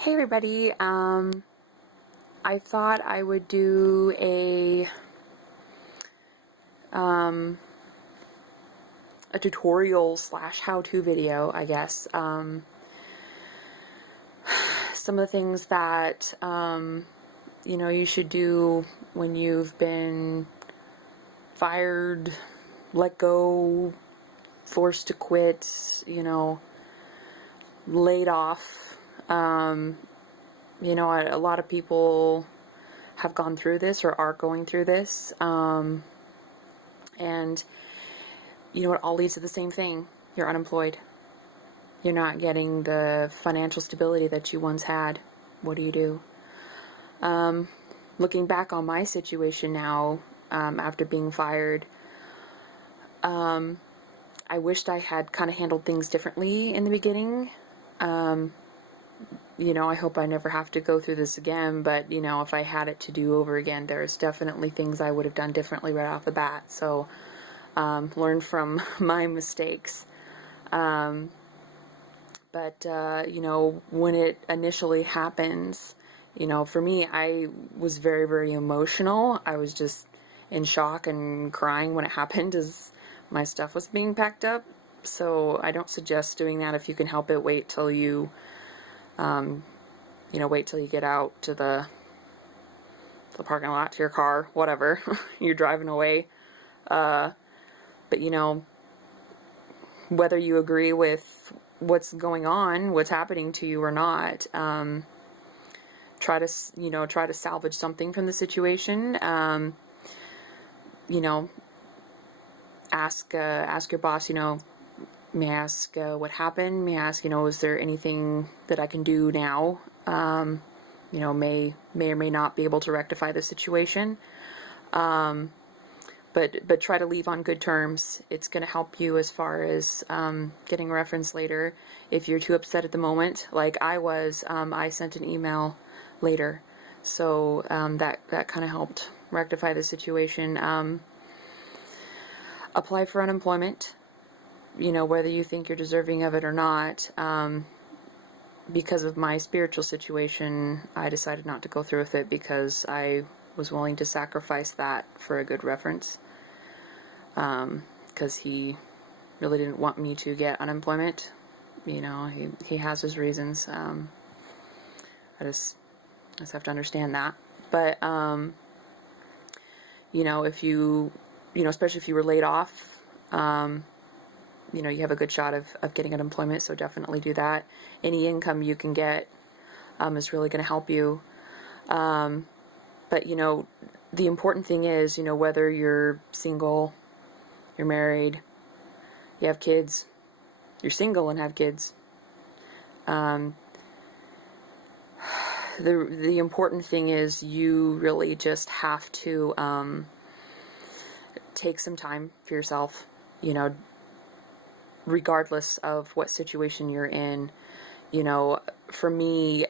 Hey everybody, I thought I would do a tutorial slash how-to video, I guess. Some of the things that, you should do when you've been fired, let go, forced to quit, laid off. A lot of people have gone through this or are going through this. And, it all leads to the same thing. You're unemployed. You're not getting the financial stability that you once had. What do you do? Looking back on my situation now, after being fired, I wished I had kind of handled things differently in the beginning. I hope I never have to go through this again, but, if I had it to do over again, there's definitely things I would have done differently right off the bat. So, learn from my mistakes. But when it initially happens, for me, I was very, very emotional. I was just in shock and crying when it happened as my stuff was being packed up. So I don't suggest doing that if you can help it. Wait till you get out to the parking lot, to your car, whatever. You're driving away. But whether you agree with what's going on, what's happening to you or not, try to salvage something from the situation. Ask your boss, may I ask what happened? May I ask, is there anything that I can do now? May or may not be able to rectify the situation. But try to leave on good terms. It's going to help you as far as getting a reference later. If you're too upset at the moment, like I was, I sent an email later. So that kind of helped rectify the situation. Apply for unemployment, whether you think you're deserving of it or not. Because of my spiritual situation, I decided not to go through with it because I was willing to sacrifice that for a good reference. Because he really didn't want me to get unemployment. He has his reasons. I just have to understand that. But, if you, especially if you were laid off, you have a good shot of getting unemployment, so definitely do that. Any income you can get is really going to help you. But, the important thing is, whether you're single, you're married, you have kids, you're single and have kids, the important thing is you really just have to take some time for yourself, regardless of what situation you're in. For me,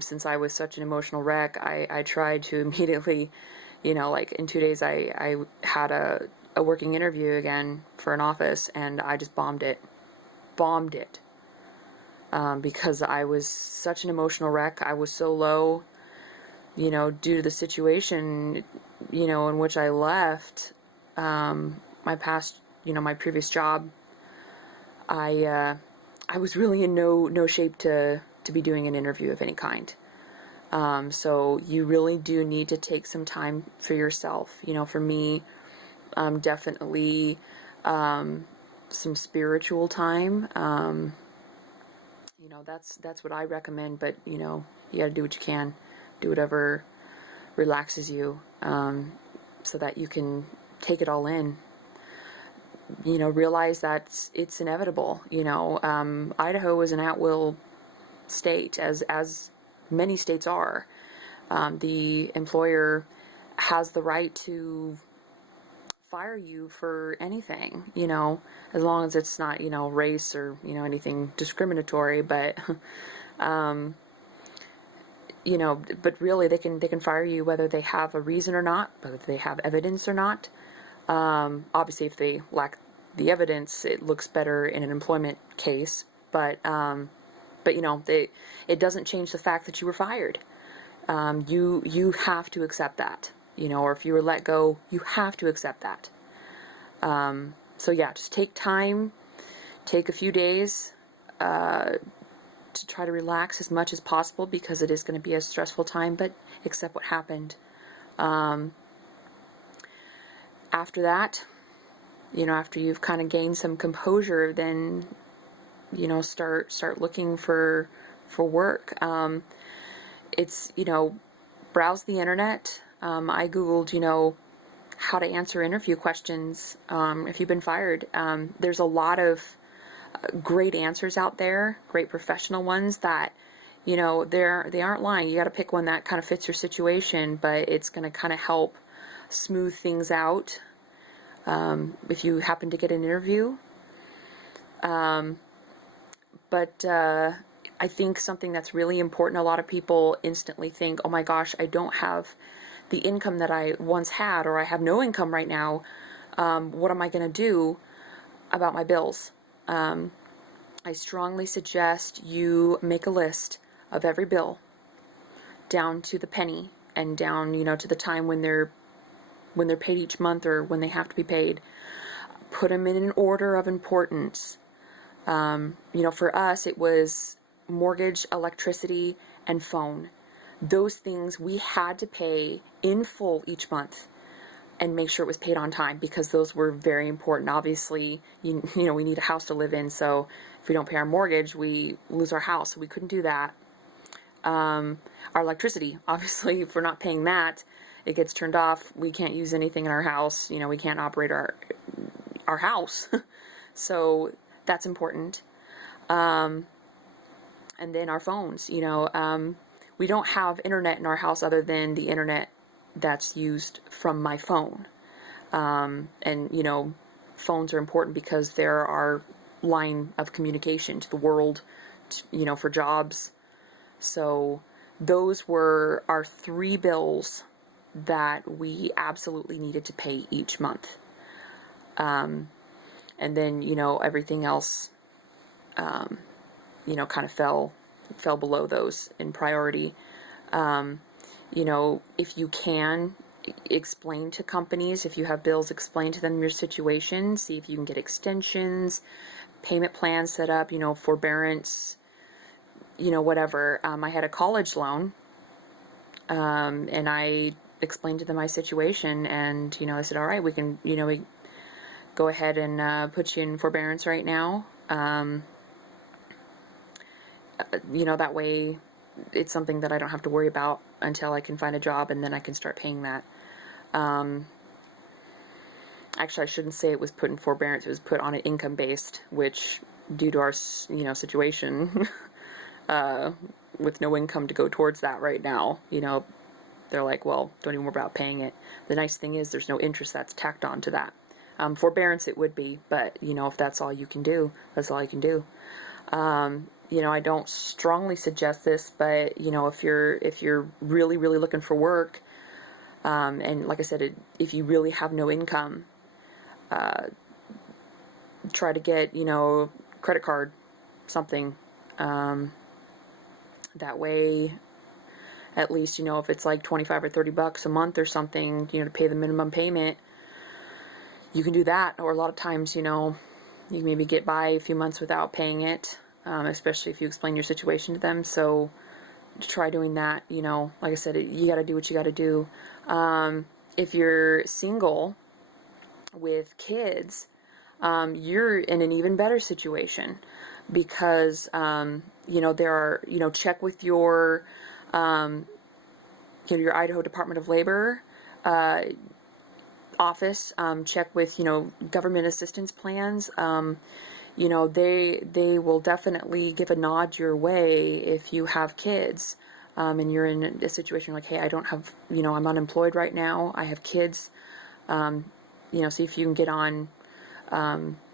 since I was such an emotional wreck, I tried to immediately, like in 2 days, I had a working interview again for an office, and I just bombed it, because I was such an emotional wreck. I was so low, due to the situation, in which I left, my previous job. I was really in no shape to be doing an interview of any kind. So you really do need to take some time for yourself. For me, definitely some spiritual time. That's what I recommend, but you gotta do what you can. Do whatever relaxes you, so that you can take it all in. Realize that it's inevitable. Idaho is an at-will state, as many states are. The employer has the right to fire you for anything, as long as it's not, race or, anything discriminatory, but, but really they can fire you whether they have a reason or not, whether they have evidence or not. Obviously, if they lack the evidence, it looks better in an employment case, but But it doesn't change the fact that you were fired. You have to accept that. Or if you were let go, you have to accept that. So yeah, just take time, take a few days to try to relax as much as possible, because it is going to be a stressful time, but accept what happened. After that, after you've kind of gained some composure, then, start looking for work. It's, browse the internet. I Googled, how to answer interview questions if you've been fired. There's a lot of great answers out there, great professional ones that, they aren't lying. You got to pick one that kind of fits your situation, but it's going to kind of help smooth things out if you happen to get an interview. But I think something that's really important, a lot of people instantly think, oh my gosh, I don't have the income that I once had, or I have no income right now. What am I going to do about my bills? I strongly suggest you make a list of every bill down to the penny, and down, to the time when they're paid each month, or when they have to be paid. Put them in an order of importance. For us, it was mortgage, electricity, and phone. Those things we had to pay in full each month, and make sure it was paid on time, because those were very important. Obviously, we need a house to live in, so if we don't pay our mortgage, we lose our house, so we couldn't do that. Our electricity, obviously, if we're not paying that, it gets turned off. We can't use anything in our house. We can't operate our house. So that's important. And then our phones, we don't have internet in our house other than the internet that's used from my phone. And phones are important because they're our line of communication to the world, for jobs. So those were our 3 bills that we absolutely needed to pay each month. And then, everything else, kind of fell below those in priority. If you can, explain to companies, if you have bills, explain to them your situation, see if you can get extensions, payment plans set up, forbearance, whatever. I had a college loan, and I explained to them my situation, and, I said, all right, we can, we go ahead and put you in forbearance right now. That way it's something that I don't have to worry about until I can find a job, and then I can start paying that. Actually, I shouldn't say it was put in forbearance. It was put on an income-based, which, due to our, situation, with no income to go towards that right now, they're like, well, don't even worry about paying it. The nice thing is there's no interest that's tacked on to that. Forbearance it would be, but, if that's all you can do, that's all you can do. I don't strongly suggest this, but, if you're really, really looking for work, and like I said, if you really have no income, try to get, credit card, something, that way, at least, if it's like $25 or $30 a month or something, to pay the minimum payment, you can do that. Or a lot of times, you maybe get by a few months without paying it, especially if you explain your situation to them. So try doing that. Like I said, you got to do what you got to do. If you're single with kids, you're in an even better situation, because, there are, check with your Idaho Department of Labor, office, check with, government assistance plans. They will definitely give a nod your way if you have kids, and you're in a situation like, hey, I don't have, I'm unemployed right now, I have kids, see if you can get on,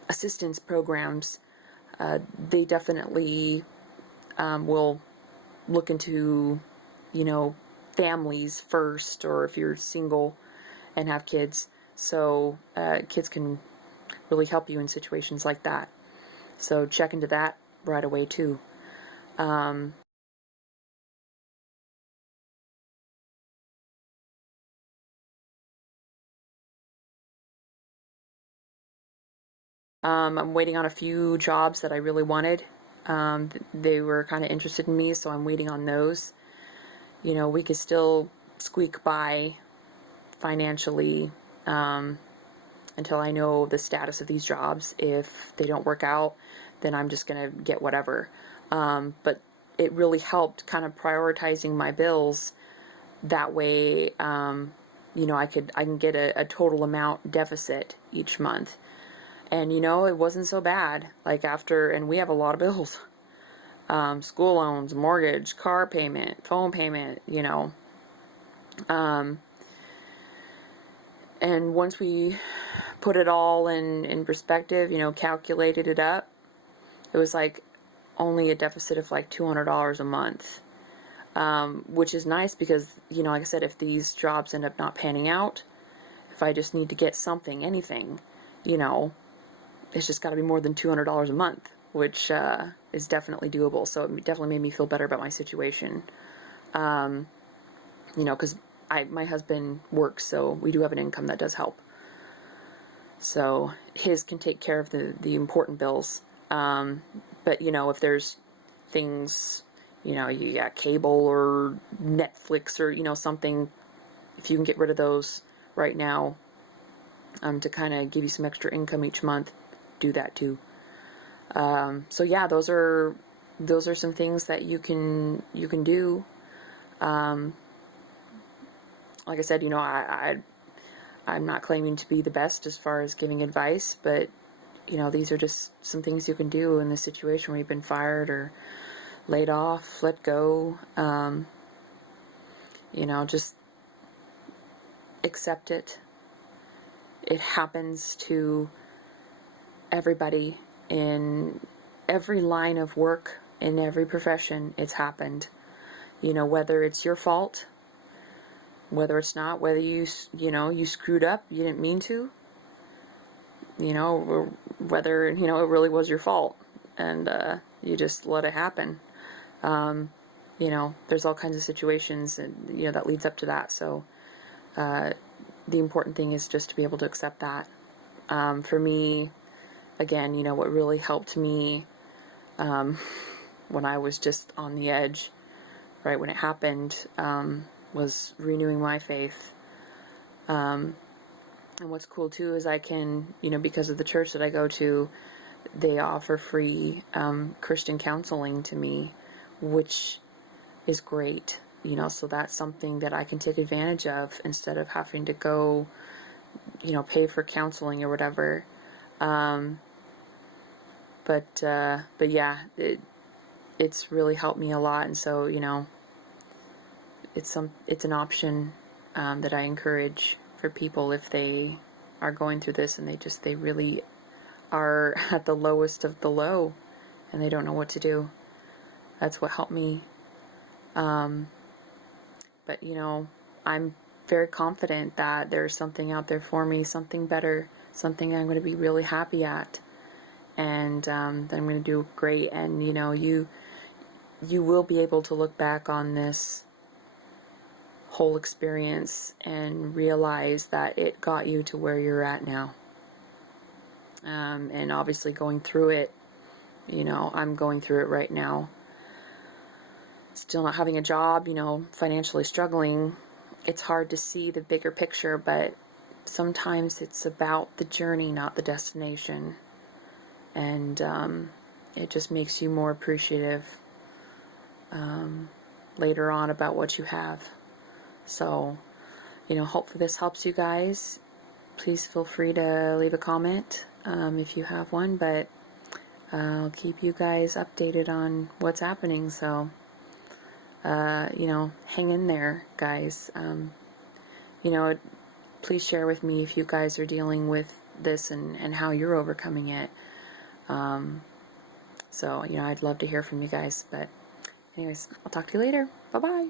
assistance programs. They definitely, will look into, families first, or if you're single and have kids. So kids can really help you in situations like that. So check into that right away too. I'm waiting on a few jobs that I really wanted. They were kind of interested in me, so I'm waiting on those. We could still squeak by financially until I know the status of these jobs. If they don't work out, then I'm just going to get whatever. But it really helped kind of prioritizing my bills. That way, I can get a total amount deficit each month. And it wasn't so bad. And we have a lot of bills. School loans, mortgage, car payment, phone payment, and once we put it all in perspective, calculated it up, it was like only a deficit of like $200 a month, which is nice because, like I said, if these jobs end up not panning out, if I just need to get something, anything, it's just got to be more than $200 a month, which is definitely doable. So it definitely made me feel better about my situation. Because my husband works, so we do have an income that does help. So his can take care of the important bills. But, if there's things, you got cable or Netflix or, something, if you can get rid of those right now, to kind of give you some extra income each month, do that too. So yeah, those are some things that you can do. Like I said, I'm not claiming to be the best as far as giving advice, but these are just some things you can do in this situation where you've been fired or laid off, let go. Just accept it. It happens to everybody in every line of work, in every profession. It's happened. Whether it's your fault, whether it's not, whether you screwed up, you didn't mean to, or whether, it really was your fault and you just let it happen. There's all kinds of situations and, that leads up to that. So the important thing is just to be able to accept that. For me, again, what really helped me when I was just on the edge, right when it happened, was renewing my faith. And what's cool too is I can, because of the church that I go to, they offer free Christian counseling to me, which is great. So that's something that I can take advantage of instead of having to go, pay for counseling or whatever. But yeah, it's really helped me a lot, and so it's an option that I encourage for people if they are going through this and they really are at the lowest of the low and they don't know what to do. That's what helped me. But I'm very confident that there's something out there for me, something better, something I'm going to be really happy at, and that I'm going to do great. And you will be able to look back on this whole experience and realize that it got you to where you're at now. And obviously going through it, I'm going through it right now. Still not having a job, financially struggling. It's hard to see the bigger picture, but sometimes it's about the journey, not the destination. And it just makes you more appreciative later on about what you have. So, hopefully this helps you guys. Please feel free to leave a comment if you have one, but I'll keep you guys updated on what's happening. So, hang in there, guys. Please share with me if you guys are dealing with this and how you're overcoming it. So, I'd love to hear from you guys. But anyways, I'll talk to you later. Bye-bye.